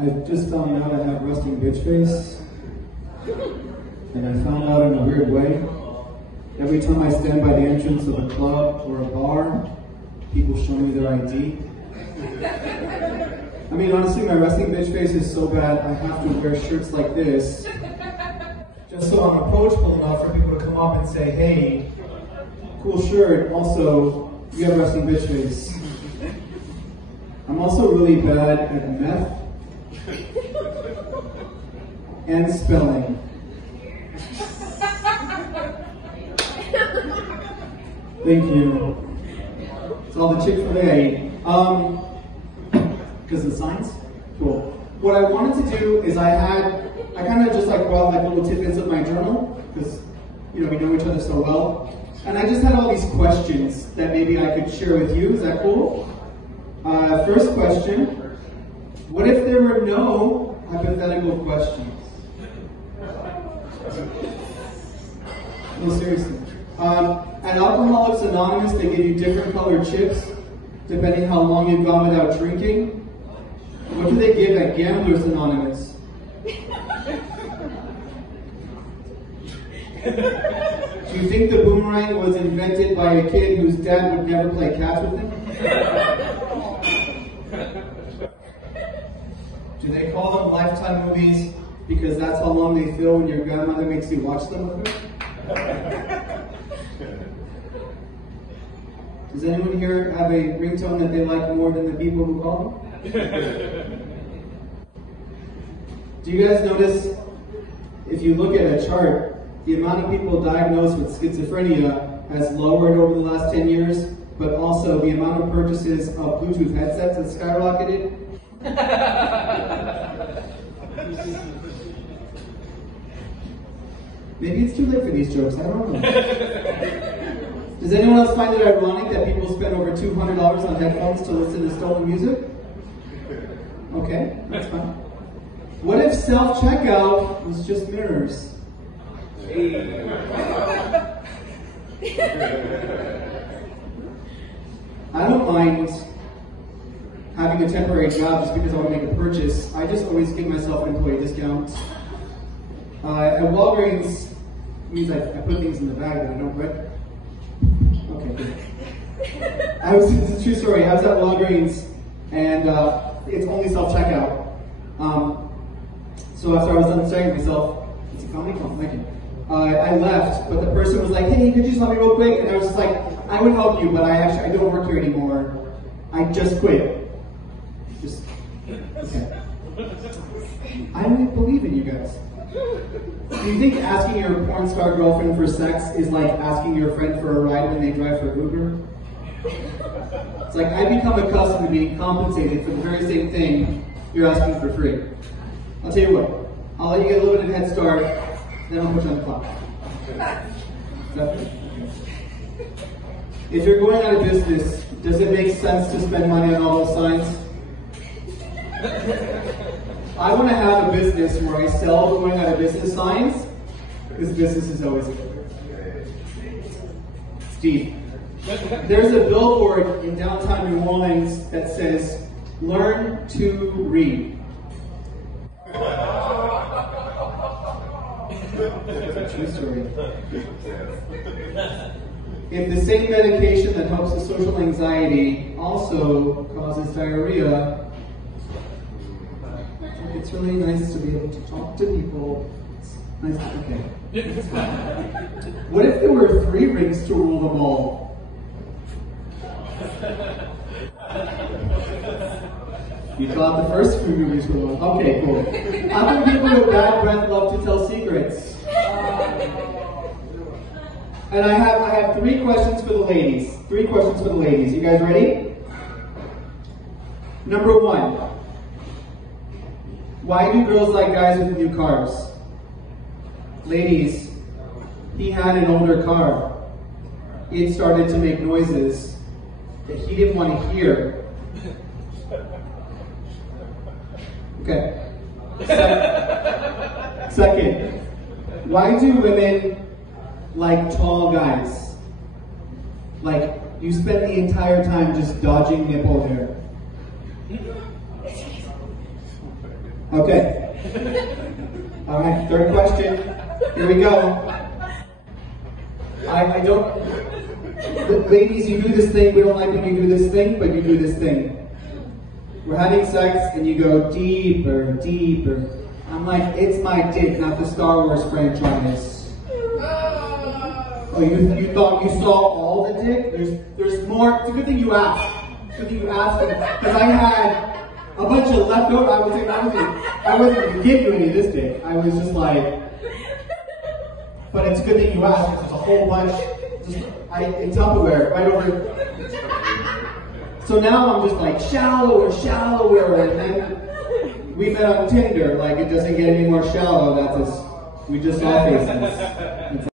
I just found out I have resting bitch face, and I found out in a weird way. Every time I stand by the entrance of a club or a bar, people show me their ID. I mean, honestly, my resting bitch face is so bad, I have to wear shirts like this, just so I'm approachable enough for people to come up and say, hey, cool shirt, also, you have resting bitch face. I'm also really bad at meth and spelling. Thank you. It's all the Chick-fil-A. Because the signs? Cool. What I wanted to do is I kind of just brought little tidbits of my journal, because, we know each other so well. And I just had all these questions that maybe I could share with you. Is that cool? First question, what if there were no hypothetical questions? No, seriously. At Alcoholics Anonymous, they give you different colored chips, depending how long you've gone without drinking. What do they give at Gamblers Anonymous? Do you think the boomerang was invented by a kid whose dad would never play catch with him? Do they call them Lifetime movies because that's how long they feel when your grandmother makes you watch them with her? Does anyone here have a ringtone that they like more than the people who call them? Do you guys notice, if you look at a chart, the amount of people diagnosed with schizophrenia has lowered over the last 10 years, but also the amount of purchases of Bluetooth headsets has skyrocketed? Maybe it's too late for these jokes, I don't know. Does anyone else find it ironic that people spend over $200 on headphones to listen to stolen music? Okay, that's fine. What if self-checkout was just mirrors? I don't mind having a temporary job just because I want to make a purchase. I just always give myself an employee discount. At Walgreens, it means I put things in the bag that I don't read. Okay, good. It's a true story. I was at Walgreens, and it's only self-checkout. So after I was done saying to myself, it's a comedy club, thank you. I left, but the person was like, hey, could you just help me real quick? And I was just like, I would help you, but I don't work here anymore. I just quit. Okay. I don't believe in you guys. Do you think asking your porn star girlfriend for sex is like asking your friend for a ride when they drive for Uber? It's like, I become accustomed to being compensated for the very same thing you're asking for free. I'll tell you what, I'll let you get a little bit of a head start, then I'll put you on the clock. Is that fair? If you're going out of business, does it make sense to spend money on all those signs? I want to have a business where I sell going out of business signs, because business is always good. Steve, there's a billboard in downtown New Orleans that says, learn to read. That's a true story. If the same medication that helps with social anxiety also causes diarrhea, it's really nice to be able to talk to people. It's nice to, okay. What if there were 3 rings to rule them all? You thought the first 3 movies were long. Okay, cool. How come people with bad breath love to tell secrets? And I have 3 questions for the ladies. 3 questions for the ladies. You guys ready? Number 1. Why do girls like guys with new cars? Ladies, he had an older car. It started to make noises that he didn't want to hear. Okay. Second, why do women like tall guys? Like, you spend the entire time just dodging nipple hair. Okay. All right, third question. Here we go. I don't... Ladies, you do this thing. We don't like when you do this thing, but you do this thing. We're having sex, and you go deeper, deeper. I'm like, it's my dick, not the Star Wars franchise. Oh, you thought you saw all the dick? There's more. It's a good thing you asked. It's a good thing you asked, because I had a bunch of leftover. I wasn't going to give you any of this dick. I was just like, but it's a good thing you asked, because there's a whole bunch in Tupperware right over. So now I'm just like shallower, and then we met on Tinder. Like, it doesn't get any more shallow. We just saw faces.